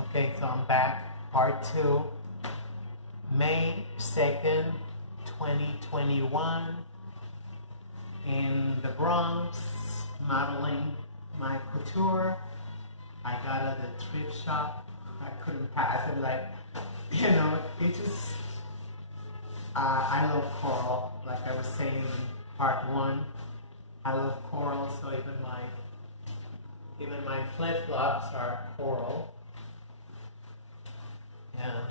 Okay, so I'm back. Part 2, May 2nd, 2021, in the Bronx, modeling my couture. I got at the thrift shop. I couldn't pass it. It just, I love coral. Like I was saying in part 1, I love coral, so even my flip-flops are coral. And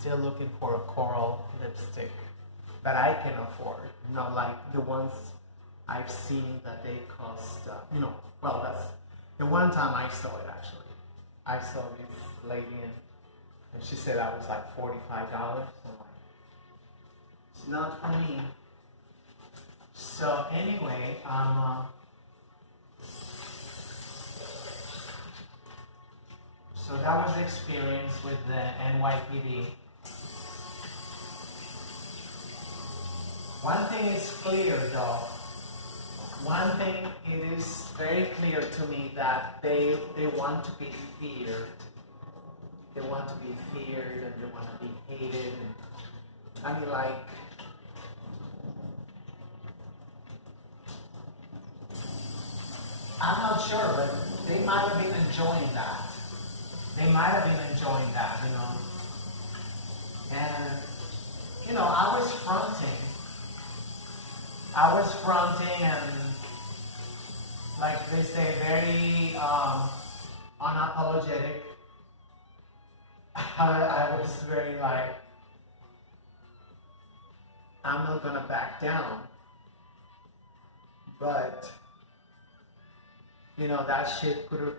still looking for a coral lipstick that I can afford, not like the ones I've seen that they cost, that's the one time I saw it actually. I saw this lady and she said that was like $45. I'm like, it's not for me. So anyway, so that was the experience with the NYPD. One thing is clear though. One thing it is very clear to me that they want to be feared. They want to be feared and they want to be hated. I'm not sure, but they might have been enjoying that. They might have been enjoying that, And, I was fronting. And, like they say, very unapologetic. I was very like, I'm not gonna back down. But, that shit could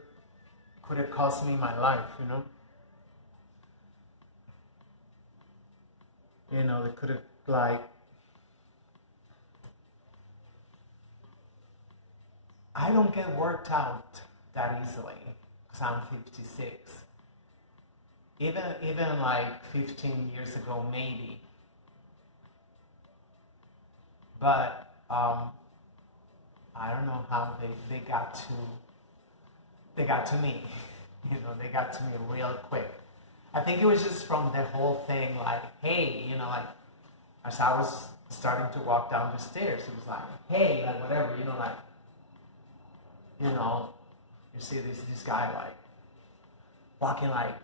have cost me my life, They could have, I don't get worked out that easily because I'm 56. Even like 15 years ago, maybe. But I don't know how they got to me. They got to me real quick. I think it was just from the whole thing, like, hey, as I was starting to walk down the stairs, it was like, hey, like whatever, you see this guy like walking like,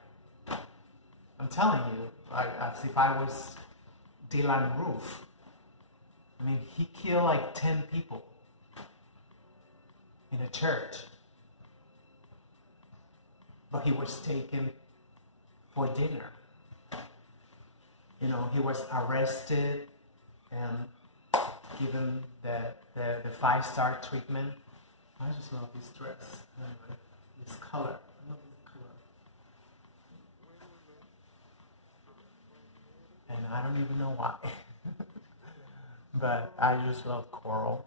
I'm telling you, like as if I was Dylan Roof. I mean, he killed like 10 people in a church. But he was taken for dinner. He was arrested and given the 5-star treatment. I just love this dress. Anyway, this color. I love this color. And I don't even know why. But I just love coral.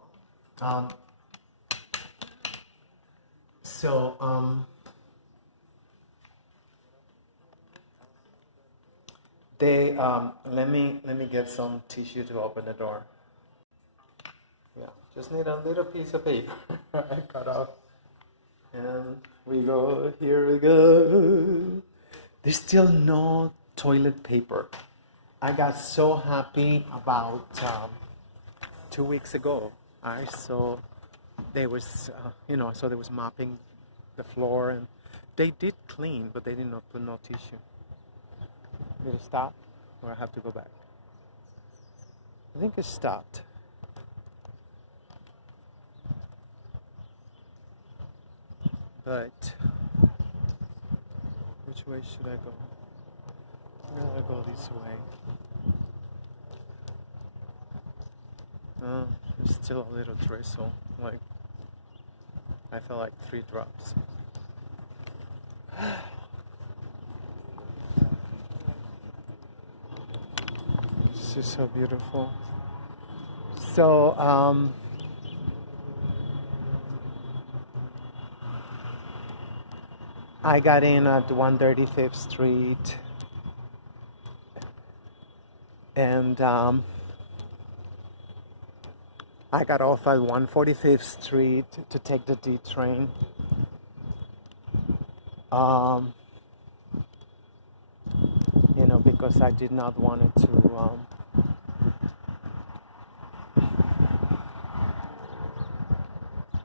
They let me get some tissue to open the door. Yeah, just need a little piece of paper. I cut off. And here we go. There's still no toilet paper. I got so happy about 2 weeks ago. I saw they was, so they was mopping the floor and they did clean, but they did not put no tissue. Did it stop or I have to go back? I think it stopped. But which way should I go? I'll go this way. There's still a little drizzle. Like I felt like 3 drops. This is so beautiful. So I got in at 135th Street and I got off at 145th Street to take the D train. because I did not want it to.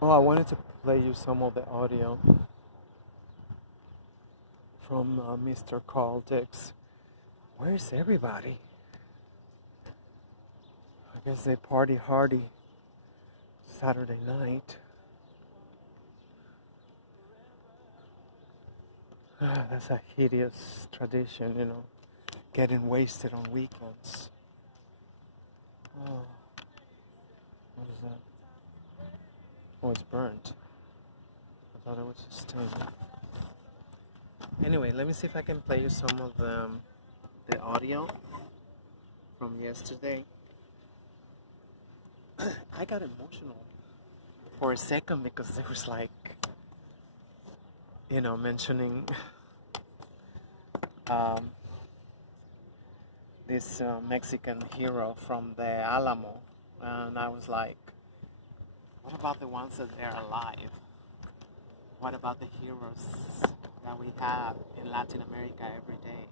I wanted to play you some of the audio from Mr. Carl Dix. Where's everybody? I guess they party hardy Saturday night. That's a hideous tradition, getting wasted on weekends. Oh, what is that? Oh, it's burnt. I thought it was just stained. Anyway, let me see if I can play you some of the audio from yesterday. I got emotional for a second because there was mentioning this Mexican hero from the Alamo, and I was like, what about the ones that are alive? What about the heroes that we have in Latin America every day?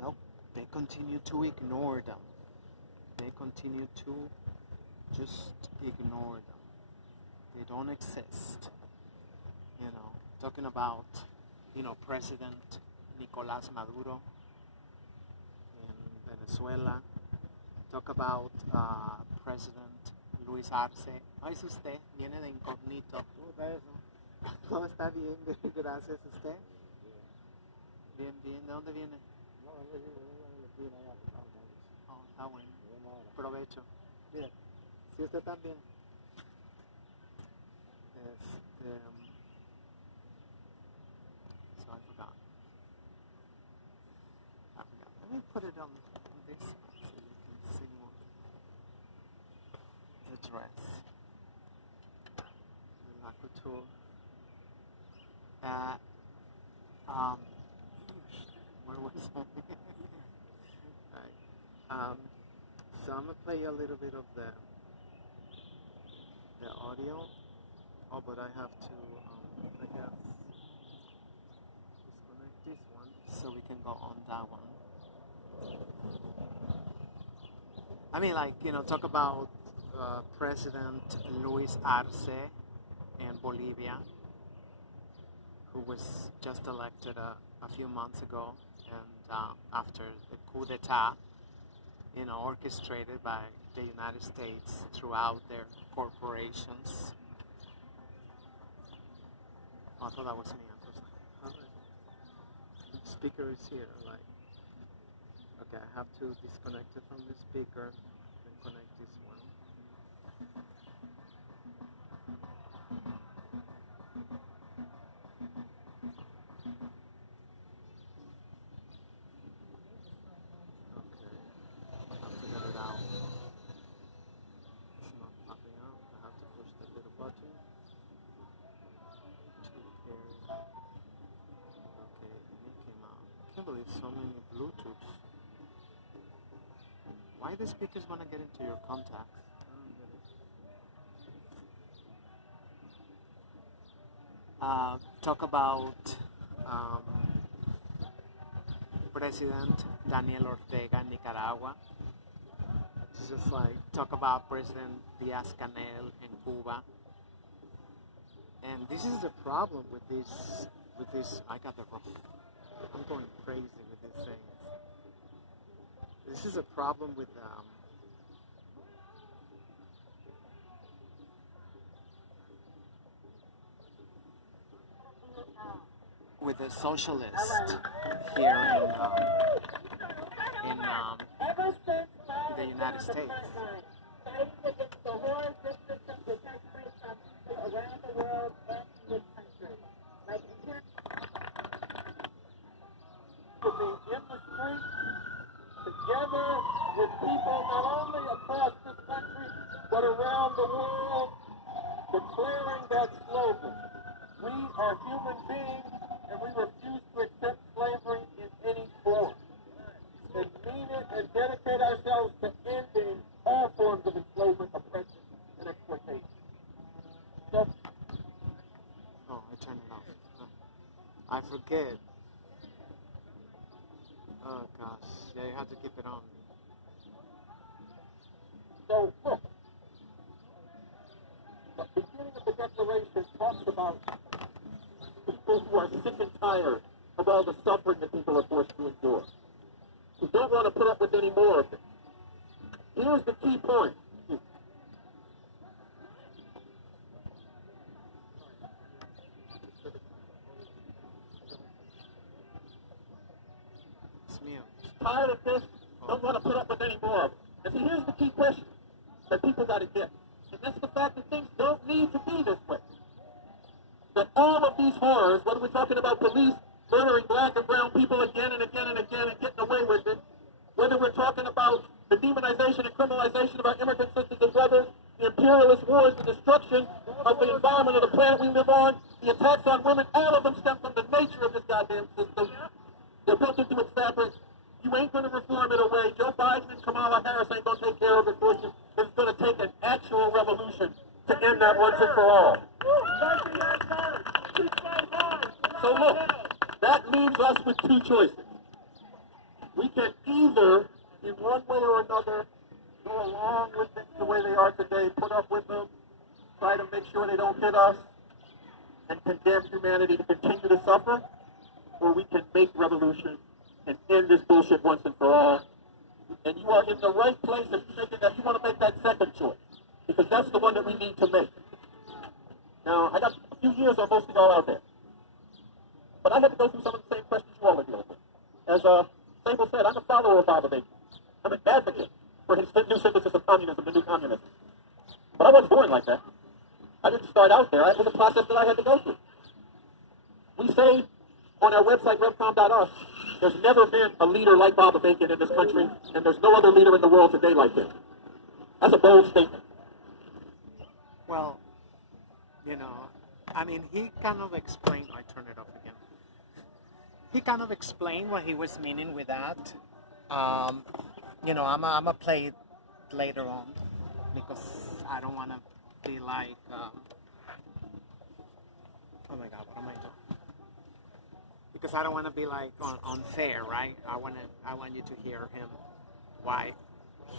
Nope, they continue to ignore them. They continue to just ignore them. They don't exist. Talking about, President Nicolás Maduro in Venezuela. Talk about President Luis Arce. Es usted, viene de incógnito. ¿Cómo está eso? ¿Cómo está? Bien, gracias. ¿Usted? Bien, bien. ¿De dónde viene? No, está bueno. Provecho. Mira, si usted también. So I forgot. Let me put it on this side so you can see more. The dress. The La Couture. Where was I? Right. So I'm gonna play a little bit of the audio. Oh, but I have to, I guess, disconnect this one so we can go on that one. I mean, talk about President Luis Arce in Bolivia, who was just elected a few months ago, and after the coup d'etat, orchestrated by the United States throughout their corporations. Oh, I thought that was me. I was like, how the speaker is here. Okay, I have to disconnect it from the speaker and connect this one. So many Bluetooth. Why the speakers want to get into your contacts? Talk about President Daniel Ortega in Nicaragua. It's just talk about President Díaz-Canel in Cuba. And this is the problem with this. I got the wrong. I'm going crazy with these things. This is a problem with the socialists here in the United States. Together with people not only across this country, but around the world, declaring that slogan. We are human beings, and we refuse to accept slavery in any form. And mean it and dedicate ourselves to ending all forms of enslavement, oppression, and exploitation. So, I turned it off. I forget. Oh gosh, yeah, you have to keep it on. So, look, the beginning of the Declaration talks about people who are sick and tired of all the suffering that people are forced to endure, who don't want to put up with any more of it. Here's the key point. It's mute. Tired of this, don't want to put up with any more of it. And see, here's the key question that people got to get. And that's the fact that things don't need to be this way. That all of these horrors, whether we're talking about police murdering black and brown people again and again and again and getting away with it, whether we're talking about the demonization and criminalization of our immigrant sisters and brothers, the imperialist wars, the destruction of the environment of the planet we live on, the attacks on women, all of them stem from the nature of this goddamn system. They're built into its fabric. You ain't going to reform it away. Joe Biden and Kamala Harris ain't going to take care of it for you. It's going to take an actual revolution to end that once and for all. So look, that leaves us with two choices. We can either, in one way or another, go along with things the way they are today, put up with them, try to make sure they don't hit us, and condemn humanity to continue to suffer, or we can make revolution and end this bullshit once and for all. And you are in the right place if you're thinking that you want to make that second choice, because that's the one that we need to make. Now, I got a few years on most of y'all out there, but I had to go through some of the same questions you all are dealing with. As Sable said, I'm a follower of Bob Baker. I'm an advocate for his new synthesis of communism, the new communism. But I wasn't born like that. I didn't start out there. It was a process that I had to go through. We say on our website, revcom.us, there's never been a leader like Bob Bacon in this country, and there's no other leader in the world today like him. That's a bold statement. Well, you know, I mean, he kind of explained. I turn it off again. He kind of explained what he was meaning with that. You know, I'm a play it later on because I don't want to be like, oh my God, what am I doing? Because I don't want to be like unfair, right? I want you to hear him why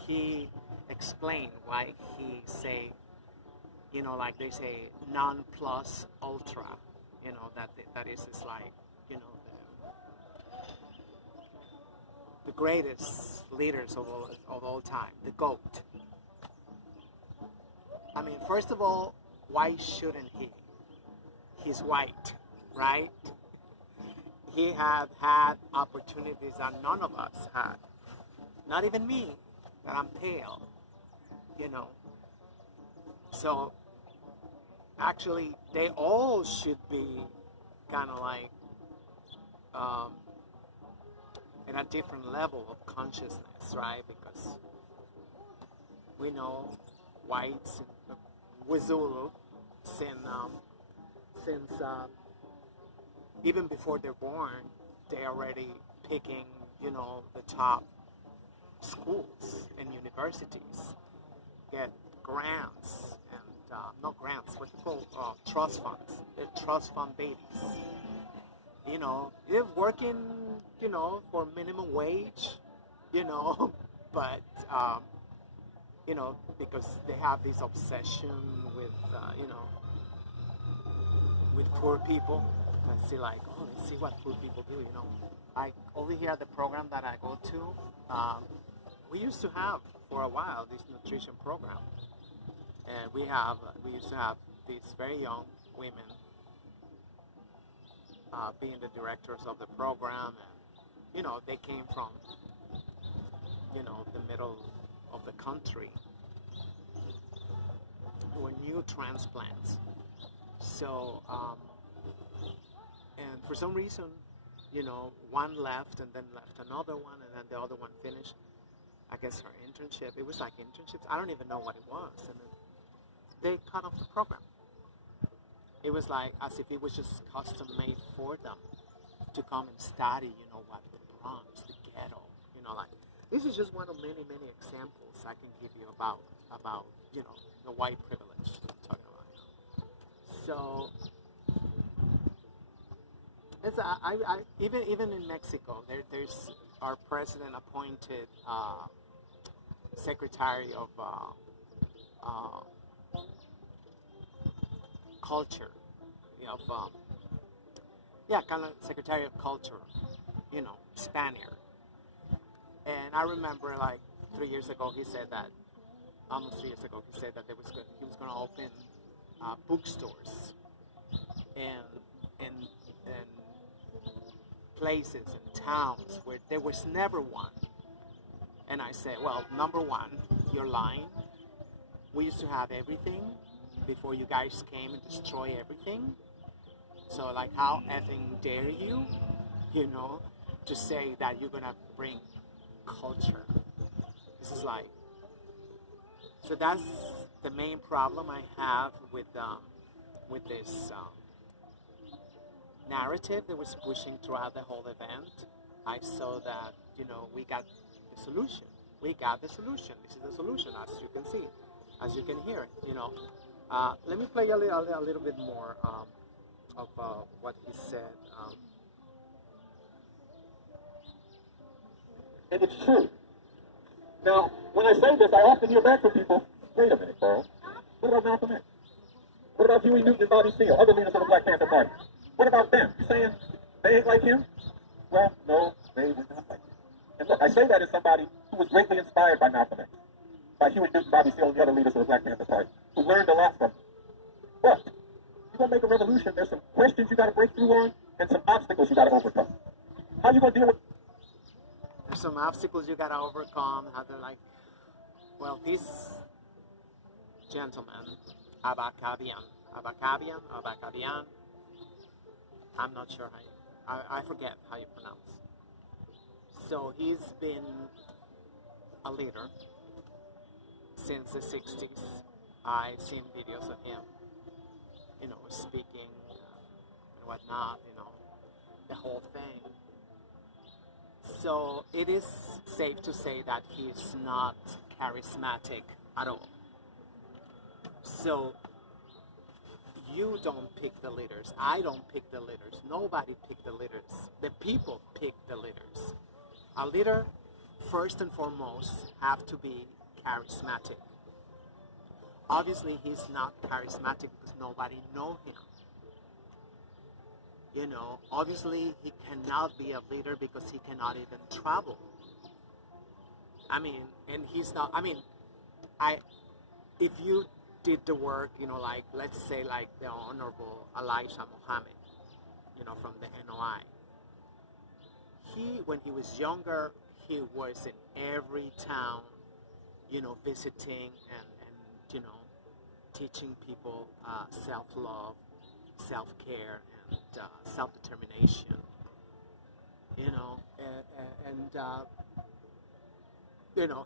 he explained why he say, you know, like they say non plus ultra, you know, that is like, you know, the greatest leaders of all time, the GOAT. I mean, first of all, why shouldn't he? He's white, right? He had opportunities that none of us had. Not even me, that I'm pale, you know. So, actually, they all should be kind of like in a different level of consciousness, right? Because we know whites, Wazulu, since even before they're born, they're already picking, you know, the top schools and universities, get grants and not grants, what you call trust funds. They're trust fund babies. You know, they're working, you know, for minimum wage, you know, but you know, because they have this obsession with, you know, with poor people. And see, like, oh, let's see what poor people do, you know. I over here at the program that I go to, we used to have for a while this nutrition program, and we used to have these very young women being the directors of the program, and you know, they came from, you know, the middle of the country. They were new transplants, so. And for some reason, you know, one left and then left another one, and then the other one finished, I guess, her internship. It was like internships. I don't even know what it was. And then they cut off the program. It was like as if it was just custom made for them to come and study, you know, what the Bronx, the ghetto, you know, like. This is just one of many, many examples I can give you about you know, the white privilege I'm talking about. You know. So. It's even in Mexico, there's our president appointed Secretary of Culture, of kind of Secretary of Culture, Spaniard. And I remember like 3 years ago he said that, almost 3 years ago he said that he was going to open bookstores and places and towns where there was never one. And I said, well, number one, you're lying. We used to have everything before you guys came and destroy everything. So like, how effing dare you, to say that you're gonna bring culture? This is like, so that's the main problem I have with this narrative that was pushing throughout the whole event. I saw that, we got the solution. We got the solution. This is the solution, as you can see, as you can hear it, let me play a little bit more of what he said. And it's true. Now, when I say this, I often hear back from people, wait a minute, Carl. What about Malcolm X? What about Huey Newton and Bobby Seale, other leaders of the Black Panther Party? What about them? You saying they ain't like him? Well, no, they were not like him. And look, I say that as somebody who was greatly inspired by Malcolm X, by Huey Newton, Bobby Seale, and the other leaders of the Black Panther Party, who learned a lot from him. But you're going to make a revolution, there's some questions you got to break through on and some obstacles you got to overcome. How you going to deal with... There's some obstacles you got to overcome. How they're like, well, this gentleman, Abakabian, I'm not sure I forget how you pronounce. So he's been a leader since the 60s. I've seen videos of him, speaking and whatnot, the whole thing. So it is safe to say that he's not charismatic at all. So you don't pick the leaders. I don't pick the leaders. Nobody pick the leaders. The people pick the leaders. A leader, first and foremost, have to be charismatic. Obviously, he's not charismatic because nobody knows him. Obviously, he cannot be a leader because he cannot even travel. And he's not, if you did the work, like, let's say, like the Honorable Elijah Muhammad, from the NOI. When he was younger, he was in every town, visiting and teaching people self-love, self-care, and self-determination.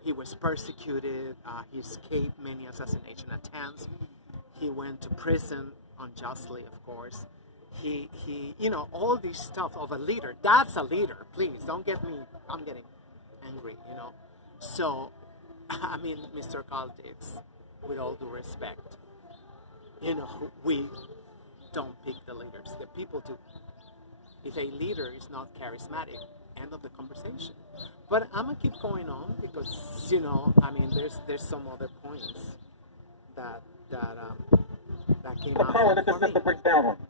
He was persecuted. He escaped many assassination attempts. He went to prison unjustly, of course. He all this stuff of a leader. That's a leader. Please don't get me. I'm getting angry. So, Mr. Caldex, with all due respect, we don't pick the leaders. The people do. If a leader is not charismatic, end of the conversation. But I'm gonna keep going on because there's some other points that came out. The power that the system brings down on you.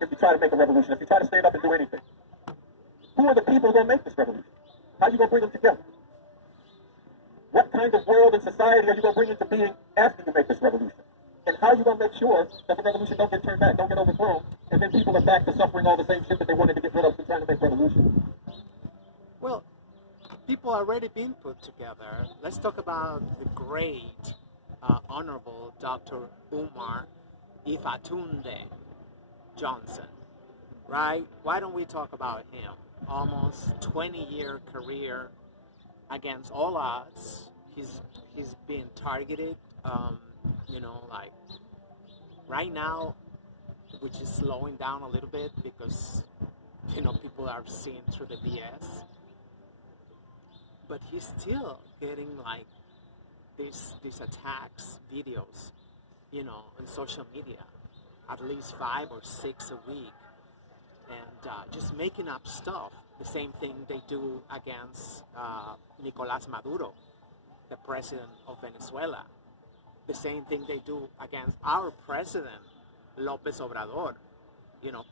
If you try to make a revolution, if you try to stand up and do anything, who are the people who are going to make this revolution? How are you going to bring them together? What kind of world and society are you going to bring into being after you make this revolution? And how are you going to make sure that the revolution don't get turned back, don't get overthrown, and then people are back to suffering all the same shit that they wanted to get rid of through trying to make revolution? Well, people are already being put together. Let's talk about the great Honorable Dr. Umar Ifatunde Johnson, right? Why don't we talk about him? Almost 20-year career against all odds. He's been targeted, like right now, which is slowing down a little bit because, people are seeing through the BS. But he's still getting like these attacks, videos, on social media. At least 5 or 6 a week, and just making up stuff, The same thing they do against Nicolás Maduro, the president of Venezuela. The same thing they do against our president, López Obrador,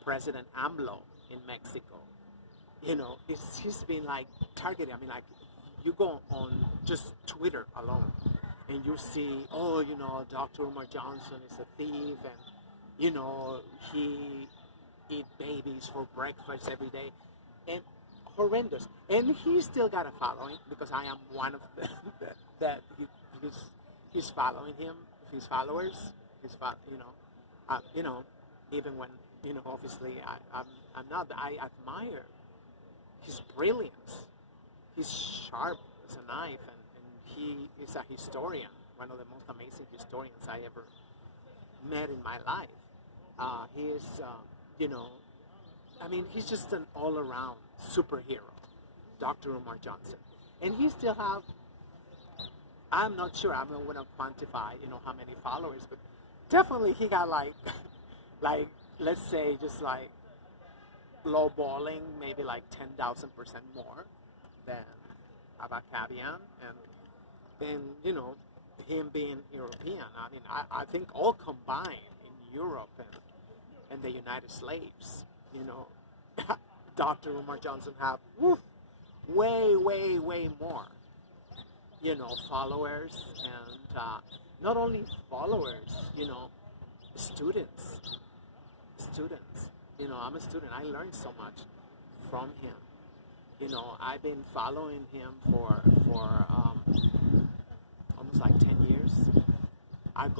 President AMLO in Mexico. It's just been like targeted. I mean, like, you go on just Twitter alone and you see, Dr. Umar Johnson is a thief, and, he eat babies for breakfast every day, and horrendous. And he still got a following, because I am one of them that he's following him, his followers, even when, obviously I'm not, I admire his brilliance. He's sharp as a knife, and he is a historian, one of the most amazing historians I ever met in my life. He is, he's just an all-around superhero, Dr. Umar Johnson. And he still have, I'm not sure, I'm not going to quantify, how many followers, but definitely he got like, let's say, just like lowballing, maybe like 10,000% more than Abakabian, and him being European. I mean, I think all combined in Europe and the United States, Dr. Umar Johnson have way more, followers, and not only followers, students. I'm a student. I learned so much from him. I've been following him for almost like 10 years. I've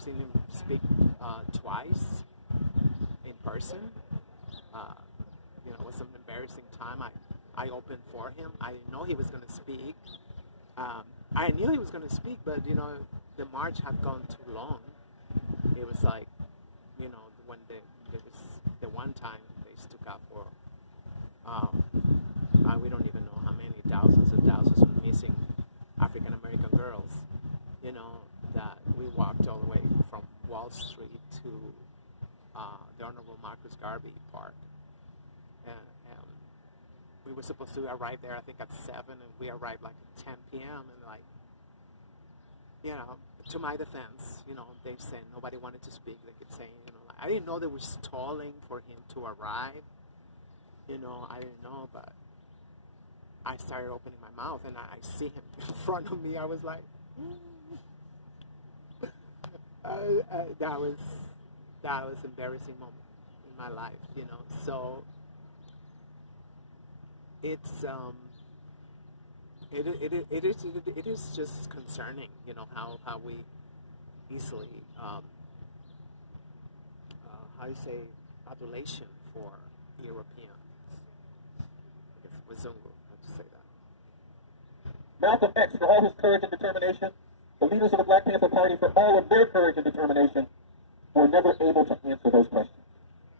seen him speak twice in person. It was an embarrassing time. I opened for him. I didn't know he was going to speak. I knew he was going to speak, but the march had gone too long. It was like, when the one time they stuck out for, we don't even know how many thousands and thousands of missing African American girls, that we walked all the way from Wall Street to the Honorable Marcus Garvey Park. And we were supposed to arrive there, I think, at 7, and we arrived like at 10 p.m. And to my defense, they said nobody wanted to speak. They kept saying, I didn't know they were stalling for him to arrive. I didn't know, but I started opening my mouth, and I see him in front of me. I was like, that was an embarrassing moment in my life, So it's it is just concerning, how we easily how you say adulation for Europeans. If Wazungu had to say that. Malcolm X, for all his courage and determination, the leaders of the Black Panther Party, for all of their courage and determination, were never able to answer those questions.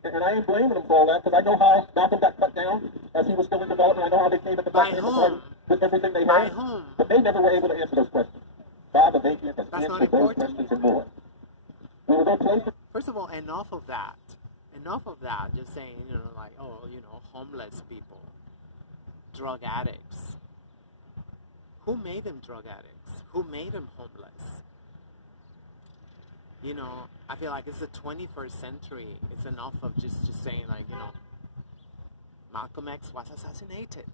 And I ain't blaming them for all that, because I know how Malcolm got cut down as he was still in development. I know how they came at the Black Panther Party with everything they had. But they never were able to answer those questions. Bob Avakian has answered those questions and more. We were going to play for... First of all, enough of that. Just saying, homeless people, drug addicts. Who made them drug addicts? Who made them homeless? I feel like it's the 21st century. It's enough of just saying, Malcolm X was assassinated.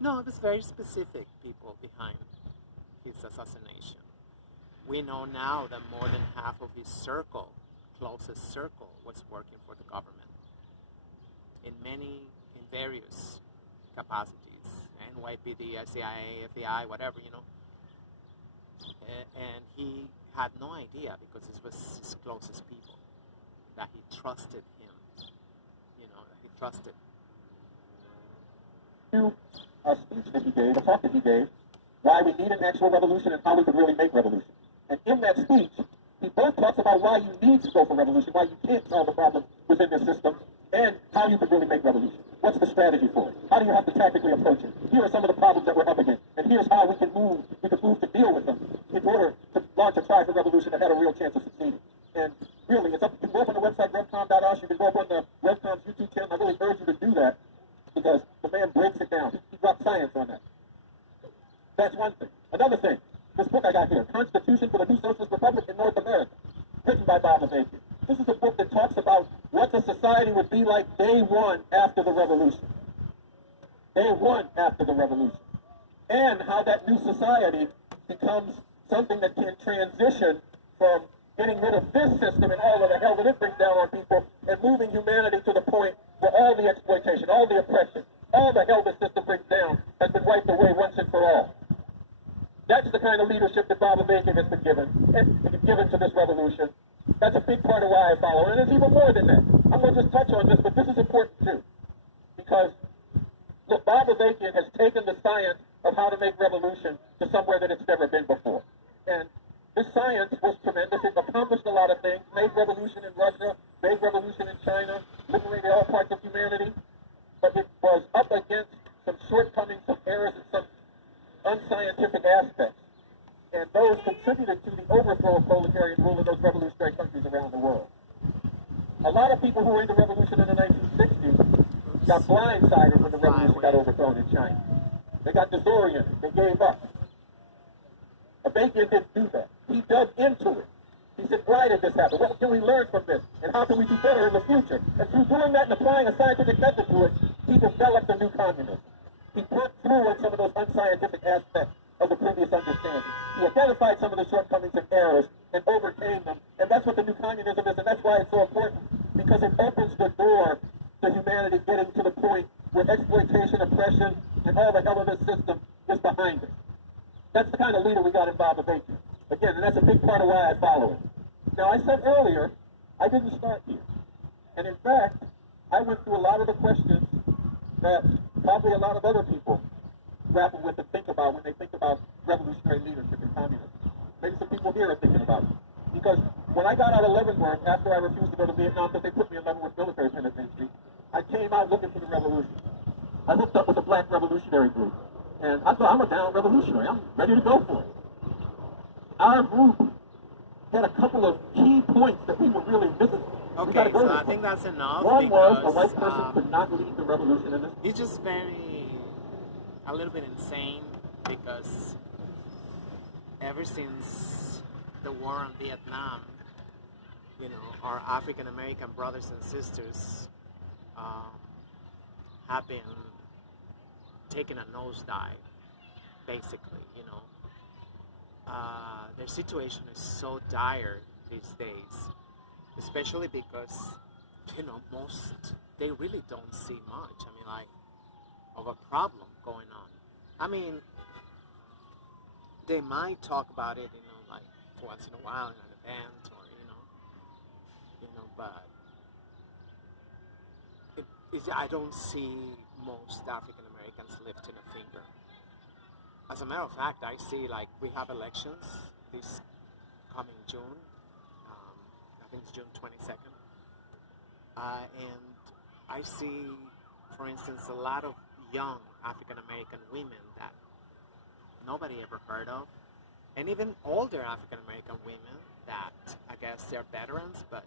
No, it was very specific people behind his assassination. We know now that more than half of his closest circle, was working for the government in various capacities, NYPD, CIA, FBI, whatever, and he had no idea, because it was his closest people that he trusted him, that he trusted. A speech that he gave, a talk that he gave, why we need an actual revolution and how we could really make revolution. And in that speech, he both talks about why you need to go for revolution, why you can't solve the problems within this system, and how you could really make revolution. What's the strategy for it? How do you have to tactically approach it? Here are some of the problems that we're up against, and here's how we can move to deal with them in order to launch a cry for revolution that had a real chance of succeeding. And Really, it's up. You can go up on the website revcom.us. You can go up on the Revcom's YouTube channel. I really urge you to do that because the man breaks it down. He drops science on that. That's one thing. Another thing, this book I got here, Constitution for the New Socialist Republic in North America, written by Bob Avakian. This is a book that talks about what the society would be like day one after the revolution. Day one after the revolution. And how that new society becomes something that can transition from getting rid of this system and all of the hell that it brings down on people and moving humanity to the point where all the exploitation, all the oppression, all the hell this system brings down has been wiped away once and for all. That's the kind of leadership that Bob Avakian has been given, and given to this revolution. That's a big part of why I follow, and it's even more than that. I'm going to just touch on this, but this is important too. Because, look, Bob Avakian has taken the science of how to make revolution to somewhere that it's never been before. And this science was tremendous. It accomplished a lot of things, made revolution in Russia, made revolution in China, liberated all parts of humanity, but it was up against some shortcomings, some errors, and some unscientific aspects. And those contributed to the overthrow of proletarian rule in those revolutionary countries around the world. A lot of people who were in the revolution in the 1960s got blindsided when the revolution got overthrown in China. They got disoriented. They gave up. Avakian didn't do that. He dug into it. He said, why did this happen? What can we learn from this? And how can we do better in the future? And through doing that and applying a scientific method to it, he developed a new communism. He broke through on some of those unscientific aspects of the previous understanding. He identified some of the shortcomings and errors and overcame them. And that's what the new communism is, and that's why it's so important, because it opens the door to humanity getting to the point where exploitation, oppression, and all the hell of this system is behind us. That's the kind of leader we got in Bob Avakian. Again, and that's a big part of why I follow him. Now, I said earlier, I didn't start here. And in fact, I went through a lot of the questions that probably a lot of other people grapple with and think about when they think about revolutionary leadership in communism. Maybe some people here are thinking about it. Because when I got out of Leavenworth, after I refused to go to Vietnam, because they put me in Leavenworth military penitentiary, I came out looking for the revolution. I hooked up with a black revolutionary group. And I thought, I'm a down revolutionary. I'm ready to go for it. Our group had a couple of key points that we were really missing. Okay, so I think that's enough. One was a white because, person could not lead the revolution in this. It's just a little bit insane because ever since the war in Vietnam, you know, our African American brothers and sisters have been taking a nosedive, basically, you know. Their situation is so dire these days, especially because, you know, they really don't see much, I mean, like, of a problem going on. I mean, they might talk about it, you know, like, once in a while in an event or, you know, but I don't see most African Americans lifting a finger. As a matter of fact, I see, like, we have elections this coming June. I think it's June 22nd. And I see, for instance, a lot of young African American women that nobody ever heard of. And even older African American women that I guess they're veterans, but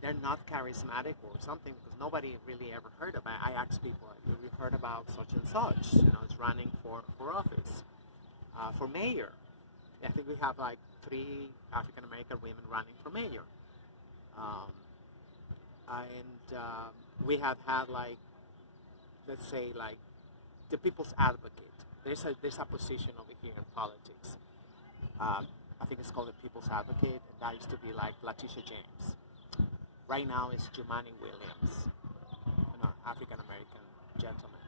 they're not charismatic or something because nobody really ever heard of it. I ask people, have you heard about such and such? You know, it's running for office, for mayor. I think we have like 3 African American women running for mayor. We have had, like, let's say, like, the people's advocate. There's a position over here in politics. I think it's called the people's advocate, and that used to be like Letitia James. Right now it's Jumaane Williams, an African American gentleman.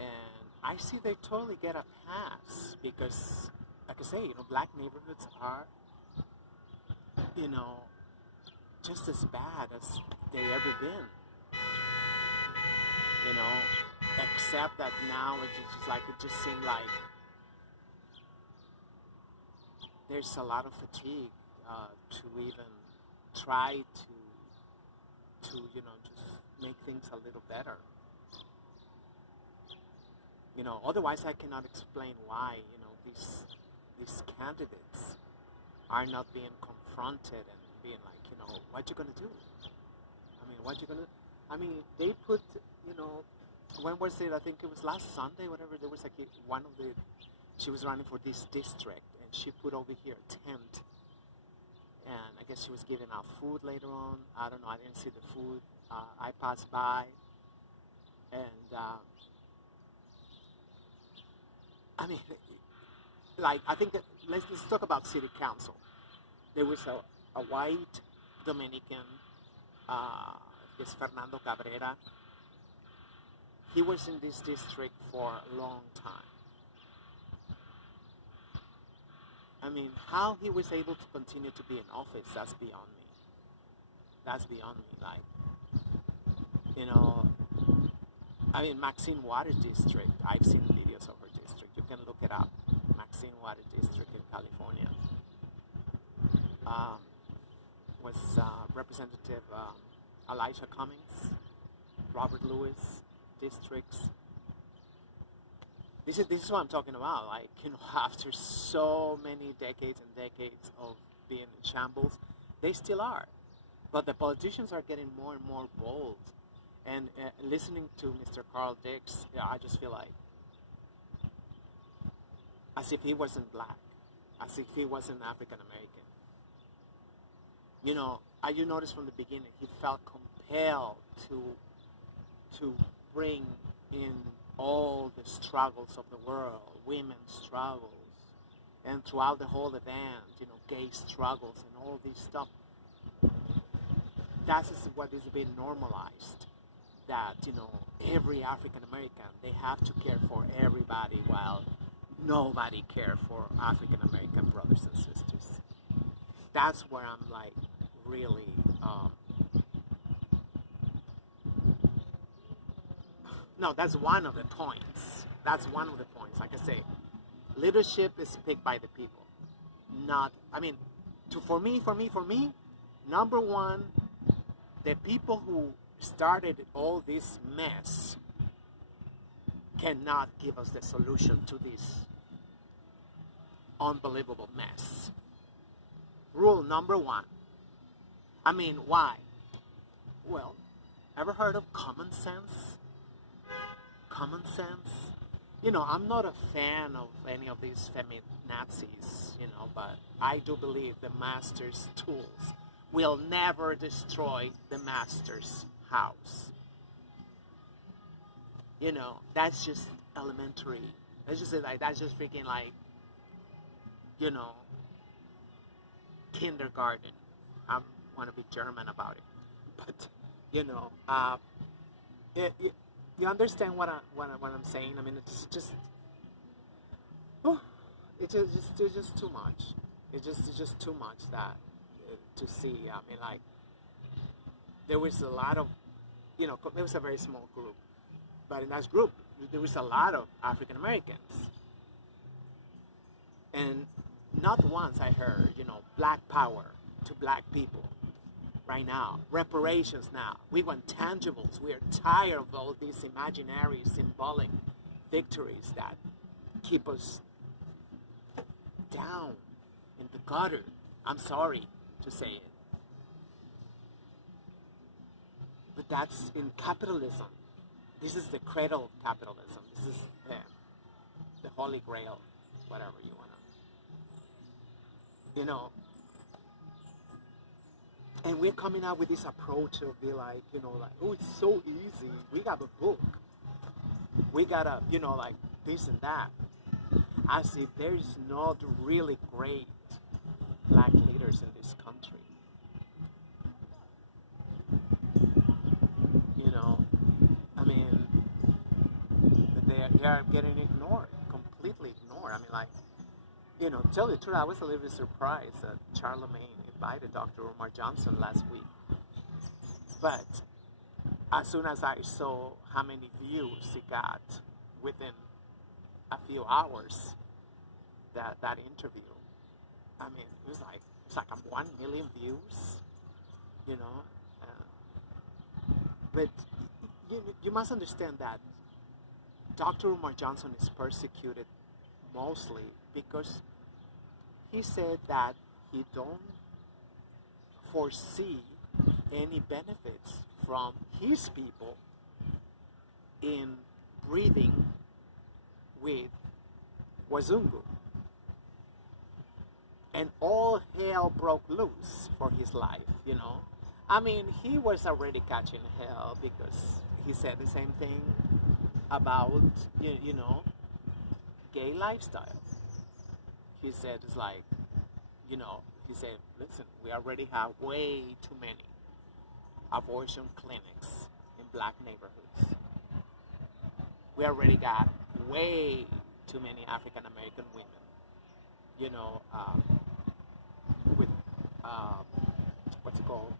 And I see they totally get a pass because, like I say, you know, black neighborhoods are, you know, just as bad as they ever been. You know, except that now it just seemed like there's a lot of fatigue to even try to you know, just make things a little better. You know, otherwise I cannot explain why, you know, these candidates are not being confronted and being like, what you gonna do? I mean, what you gonna? I mean, they put, when was it? I think it was last Sunday, whatever. There was like she was running for this district, and she put over here a tent, and I guess she was giving out food later on. I don't know. I didn't see the food. I passed by, and I mean, like I think let's talk about city council. There was a white Dominican, is Fernando Cabrera. He was in this district for a long time. I mean, how he was able to continue to be in office, that's beyond me. That's beyond me. Like, I mean, Maxine Water District, I've seen videos of her district. You can look it up. Maxine Water District in California. Was Representative Elijah Cummings, Robert Lewis districts. This is what I'm talking about. Like, after so many decades and decades of being in shambles, they still are. But the politicians are getting more and more bold. And listening to Mr. Carl Dix, I just feel like as if he wasn't black, as if he wasn't African American. You noticed from the beginning, he felt compelled to bring in all the struggles of the world, women's struggles, and throughout the whole event, gay struggles and all this stuff. That is what is being normalized. That, every African American, they have to care for everybody while nobody cares for African American brothers and sisters. That's where I'm like, really, no, that's one of the points. That's one of the points. Like I say, leadership is picked by the people. For me, number one, the people who started all this mess cannot give us the solution to this unbelievable mess. Rule number one. Why? Well, ever heard of common sense? Common sense? I'm not a fan of any of these feminazis, but I do believe the master's tools will never destroy the master's house. That's just elementary. Let's just say that's just freaking like, kindergarten. I want to be German about it, but you understand what I'm saying? It's just too much. It's just too much that to see. There was a lot of, there was a very small group, but in that group there was a lot of African Americans, and not once I heard, black power to black people. Right now, reparations now. We want tangibles. We are tired of all these imaginary, symbolic victories that keep us down in the gutter. I'm sorry to say it. But that's in capitalism. This is the cradle of capitalism. This is the holy grail, whatever you want to. And we're coming out with this approach of be like, oh, it's so easy. We got a book. We got a, like this and that. As if there is not really great black leaders in this country. They are getting ignored, completely ignored. Tell you the truth, I was a little bit surprised that Charlemagne invited Dr. Umar Johnson last week. But as soon as I saw how many views he got within a few hours, that interview, it's like 1 million views, but you must understand that Dr. Umar Johnson is persecuted mostly because he said that he don't foresee any benefits from his people in breeding with Wazungu. And all hell broke loose for his life, you know. I mean, he was already catching hell because he said the same thing about, you know, gay lifestyle. He said, it's like, you know, he said, listen, we already have way too many abortion clinics in black neighborhoods. We already got way too many African American women, you know, with what's it called,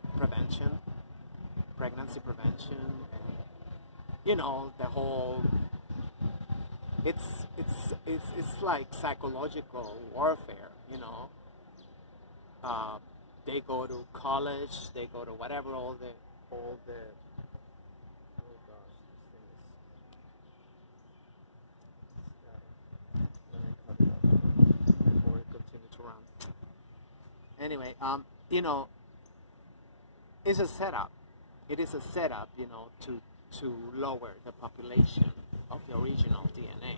pregnancy prevention, and you know the whole. It's like psychological warfare, you know. They go to college, they go to whatever, all the. Oh gosh, this thing is. Let me cut it off before it continue to run. Anyway, you know, it's a setup. It is a setup, you know, to lower the population of the original DNA.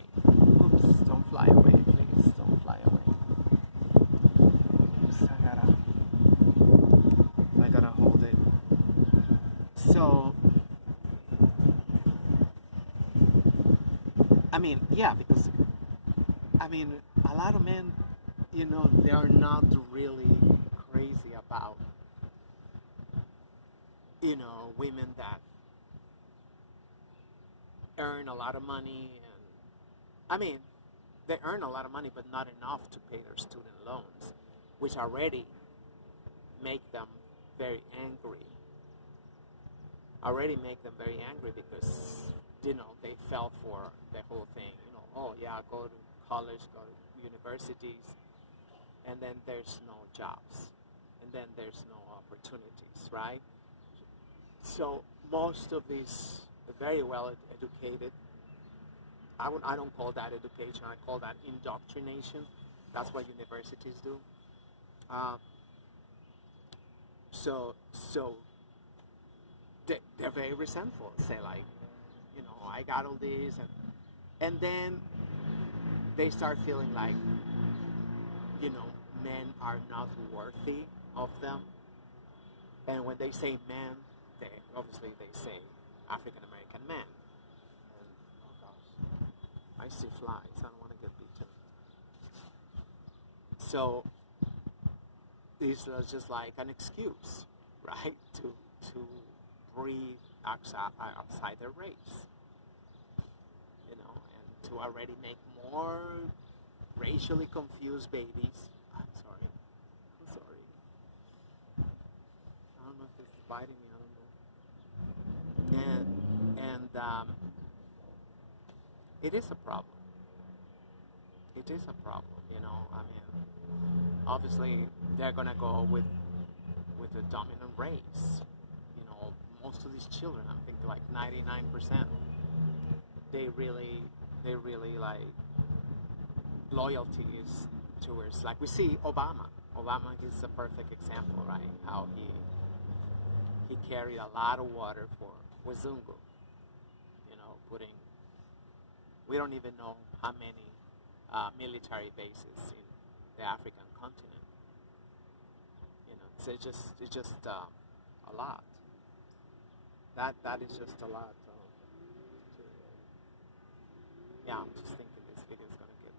Oops, don't fly away, please. Don't fly away. Oops, I gotta hold it. So, I mean, yeah, because, I mean, a lot of men, you know, they are not really crazy about, you know, women that earn a lot of money, and I mean, they earn a lot of money, but not enough to pay their student loans, which already make them very angry. Already make them very angry because, you know, they fell for the whole thing. You know, oh yeah, go to college, go to universities, and then there's no jobs, and then there's no opportunities, right? So most of these very well educated, I don't call that education, I call that indoctrination. That's what universities do. So they're very resentful. Say like, you know, I got all these, and then they start feeling like, you know, men are not worthy of them. And when they say men, they obviously they say African American men. And, oh gosh, I see flies. I don't want to get beaten. So this is just like an excuse, right, to breed outside their race, you know, and to already make more racially confused babies. I'm sorry. I don't know if it's biting me. I don't know. And it is a problem. It is a problem, you know. I mean, obviously they're gonna go with the dominant race. You know, most of these children, I'm thinking like 99%, they really like loyalty is towards, like we see Obama. Obama is a perfect example, right? How he carried a lot of water for Wazungu. You know, we don't even know how many military bases in the African continent. You know, so it's just a lot. That is just a lot. Yeah, I'm just thinking this video is gonna get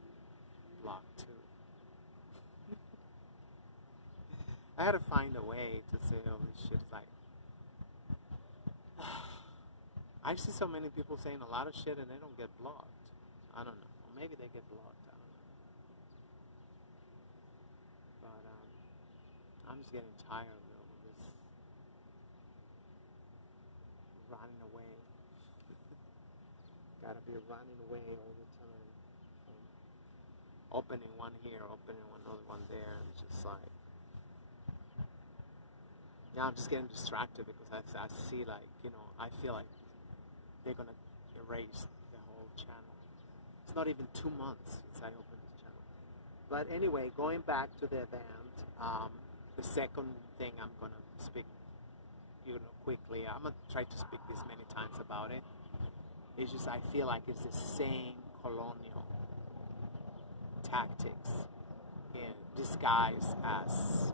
blocked too. I had to find a way to say all this shit. Like, I see so many people saying a lot of shit and they don't get blocked. I don't know. Or maybe they get blocked. I don't know. But I'm just getting tired of this running away. Gotta be running away all the time. Opening one here, opening another one there. It's just like, yeah, I'm just getting distracted because I see, like, you know, I feel like they're gonna erase the whole channel. It's not even 2 months since I opened this channel. But anyway, going back to the event, The second thing I'm gonna speak, quickly. I'm gonna try to speak this many times about it. It's just I feel like it's the same colonial tactics in disguise as,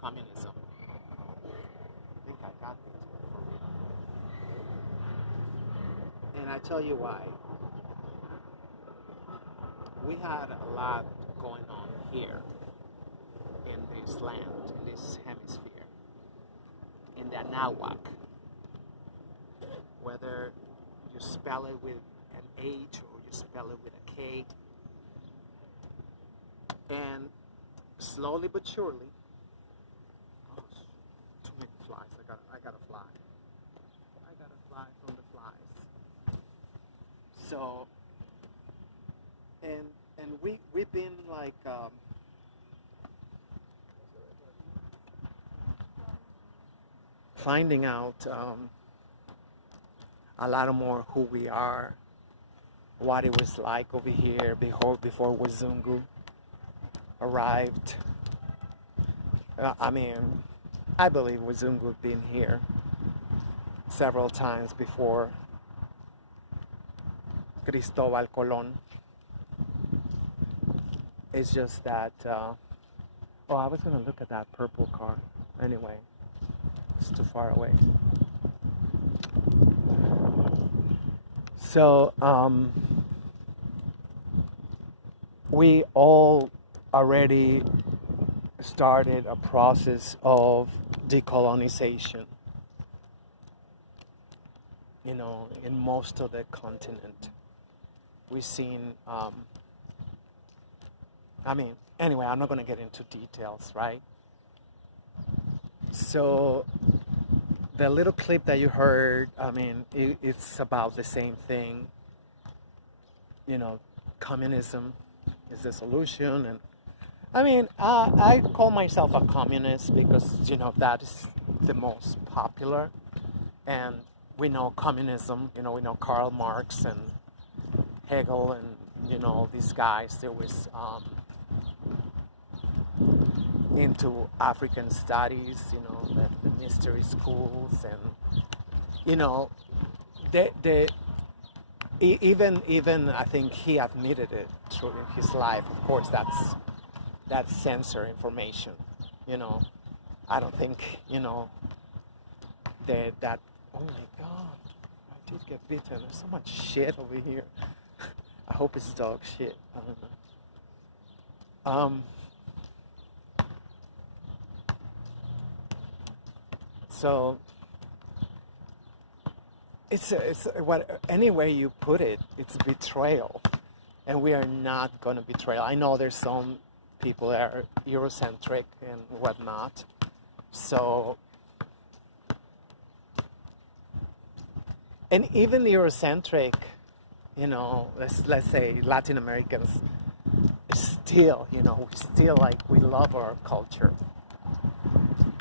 communism. I think I got it. And I tell you why. We had a lot going on here in this land, in this hemisphere, in the Anahuac. Whether you spell it with an H or you spell it with a K. And slowly but surely, too many flies. I gotta fly. I gotta fly from the flies. So, and we've been like finding out a lot more who we are, what it was like over here before Wazungu arrived. I believe Wazungu had been here several times before Cristobal Colon. It's just that, I was gonna look at that purple car. Anyway, it's too far away. So, we all already started a process of decolonization, in most of the continent. We've seen, anyway, I'm not going to get into details, right? So, the little clip that you heard, it's about the same thing. Communism is the solution, and I call myself a communist because that is the most popular, and we know communism. We know Karl Marx and Hegel, and these guys. There was into African studies, the mystery schools, and even I think he admitted it through his life. Of course, that's censor information. I don't think that. Oh my God, I did get bitten. There's so much shit over here. I hope it's dog shit. I don't know. So it's any way you put it, it's betrayal, and we are not going to betray. I know there's some people that are Eurocentric and whatnot, so, and even Eurocentric, let's say Latin Americans, still, we love our culture.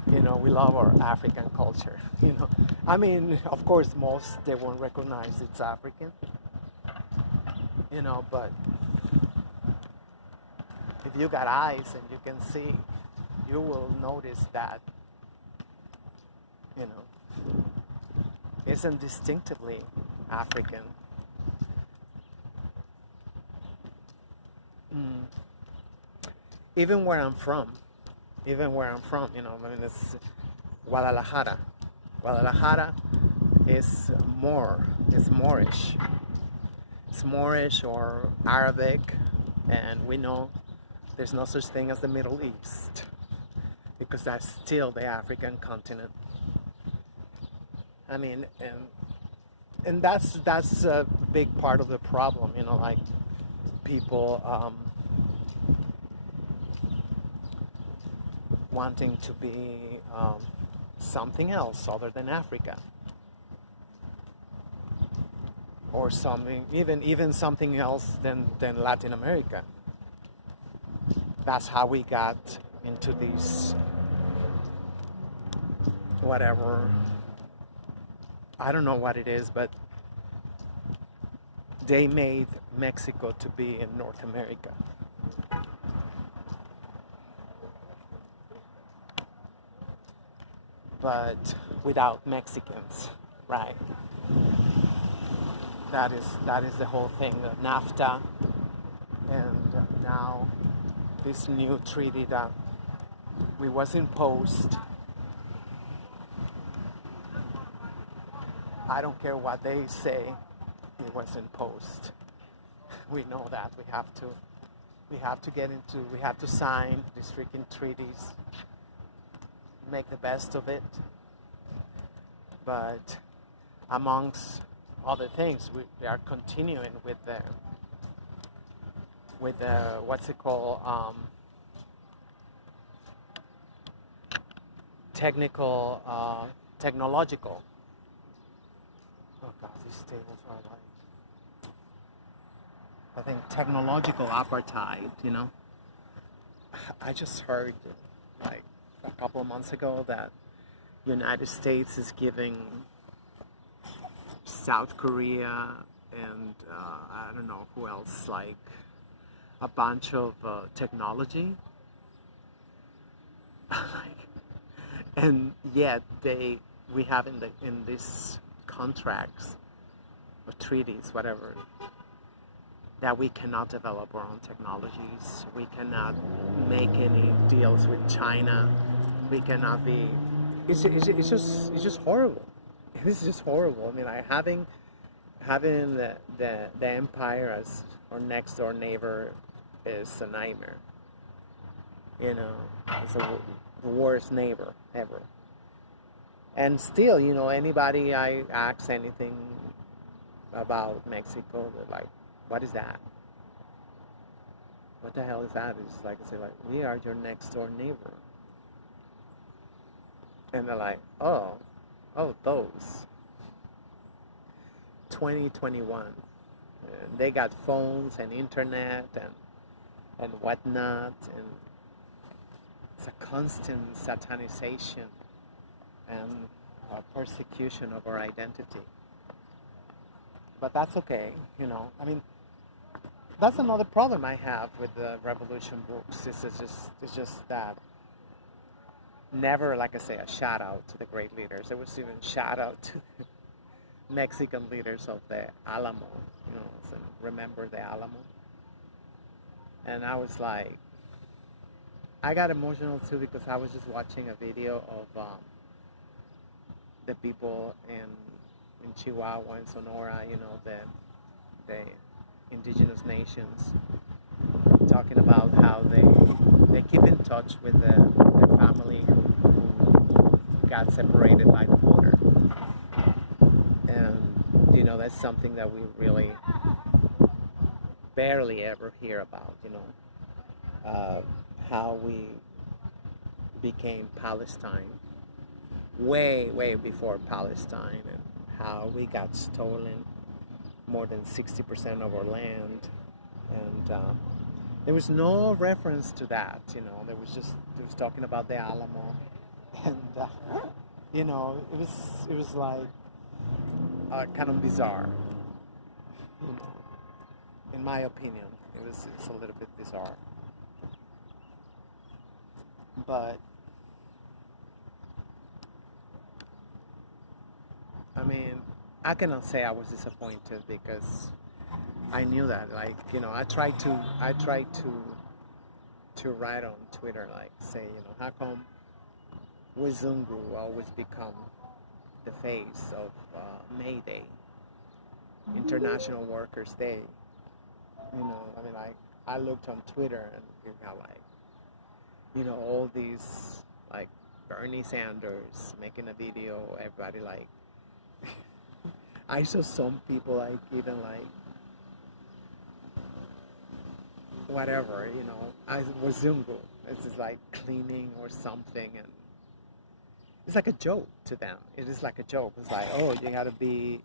We love our African culture. Of course, most they won't recognize it's African. But if you got eyes and you can see, you will notice that, isn't distinctively African. Even where I'm from, it's Guadalajara. Guadalajara is Moorish. It's Moorish or Arabic, and we know there's no such thing as the Middle East, because that's still the African continent. And that's a big part of the problem, like people wanting to be something else other than Africa, or something even something else than Latin America. That's how we got into these whatever. I don't know what it is, but they made Mexico to be in North America. but without Mexicans, right? That is the whole thing. NAFTA, and now this new treaty that we was imposed. I don't care what they say, it was imposed. We know that we have to sign these freaking treaties, make the best of it. But amongst other things, they are continuing with the what's it called, technological. Oh God, these tables are like, I think technological apartheid. You know, I just heard like a couple of months ago that United States is giving South Korea and I don't know who else, like a bunch of technology, and yet we have in these contracts or treaties, whatever, that we cannot develop our own technologies. We cannot make any deals with China. We cannot be. It's just horrible. This is just horrible. I mean, having the empire as our next door neighbor is a nightmare. You know, it's the worst neighbor ever. And still, you know, anybody I ask anything about Mexico, they're like, "What is that? What the hell is that?" It's like I say, like, "We are your next door neighbor." And they're like, "Oh, those." 2021. They got phones and internet and whatnot, and it's a constant satanization and a persecution of our identity. But that's okay, you know. I mean, that's another problem I have with the Revolution books. It's just that never, like I say, a shout out to the great leaders. There was even shout out to the Mexican leaders of the Alamo, you know, so remember the Alamo? And I was like, I got emotional too because I was just watching a video of the people in Chihuahua and Sonora, you know, the indigenous nations, talking about how they keep in touch with their family who got separated by the border. And, you know, that's something that we really barely ever hear about, you know, how we became Palestine way before Palestine, and how we got stolen more than 60% of our land, and there was no reference to that, you know. There was talking about the Alamo, and you know, it was like kind of bizarre, you know. In my opinion, it's a little bit bizarre, but I mean, I cannot say I was disappointed because I knew that, like, you know, I tried to write on Twitter, like, say, you know, how come Wizungu always become the face of May Day, International Workers' Day? You know, I mean, I looked on Twitter and you got, like, you know, all these, like, Bernie Sanders making a video, everybody, like, I saw some people, like, even, like, whatever, you know, I was Zungu. It's just like cleaning or something, and it's like a joke to them. It is like a joke. It's like, oh, you gotta be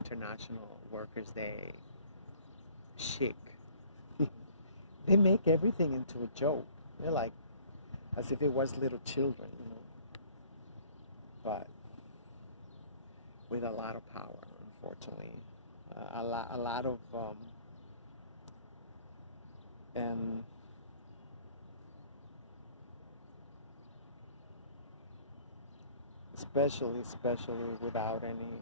International Workers' Day chic. They make everything into a joke. They're like, as if it was little children, you know. But with a lot of power, unfortunately, a lot of and especially without any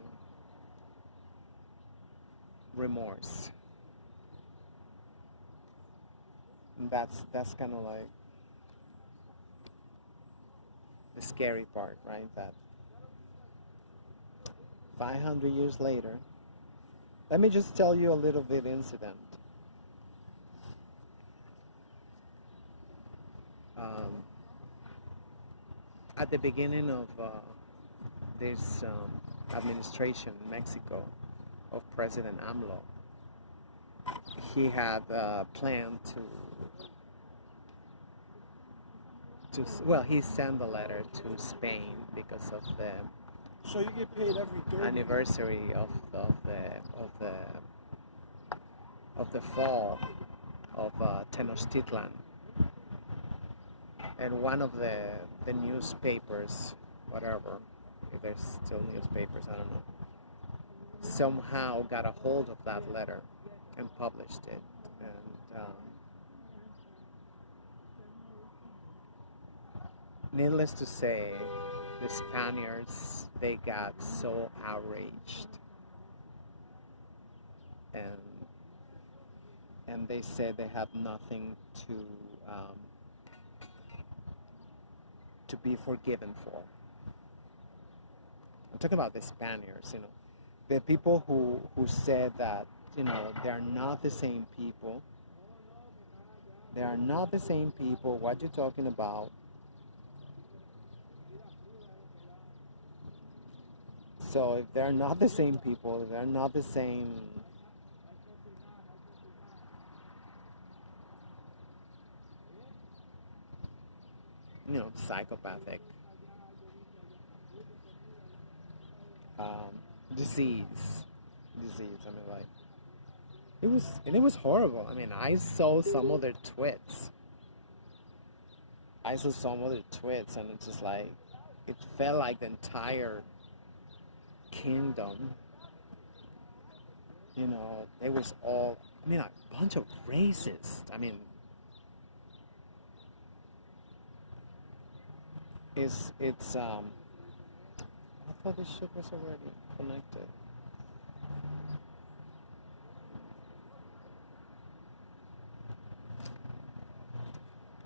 remorse. And that's kind of like the scary part, right? That 500 years later, let me just tell you a little bit incident. At the beginning of this administration in Mexico of President AMLO, he had a plan well, he sent a letter to Spain because of the So you get paid every third anniversary of the fall of Tenochtitlan, and one of the newspapers, whatever, if there's still newspapers, I don't know, somehow got a hold of that letter and published it, and needless to say, the Spaniards, they got so outraged, and they said they have nothing to be forgiven for. I'm talking about the Spaniards, you know, the people who said that, you know, they are not the same people. They are not the same people. What you talking about? So if they're not the same people, if they're not the same, you know, psychopathic disease. I mean, like, it was horrible. I mean, I saw some of their tweets. And it's just like, it felt like the entire kingdom, you know, it was all, I mean, a bunch of racists. I mean, it's I thought the ship was already connected.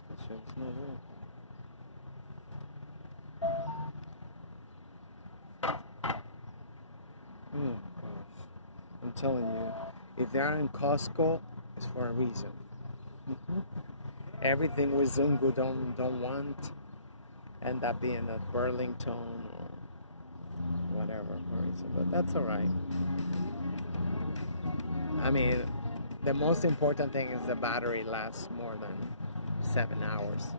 The ship's not working. Oh gosh. I'm telling you, if they're in Costco, it's for a reason. Everything with Zungu don't want end up being at Burlington or whatever reason, but that's alright. I mean, the most important thing is the battery lasts more than 7 hours.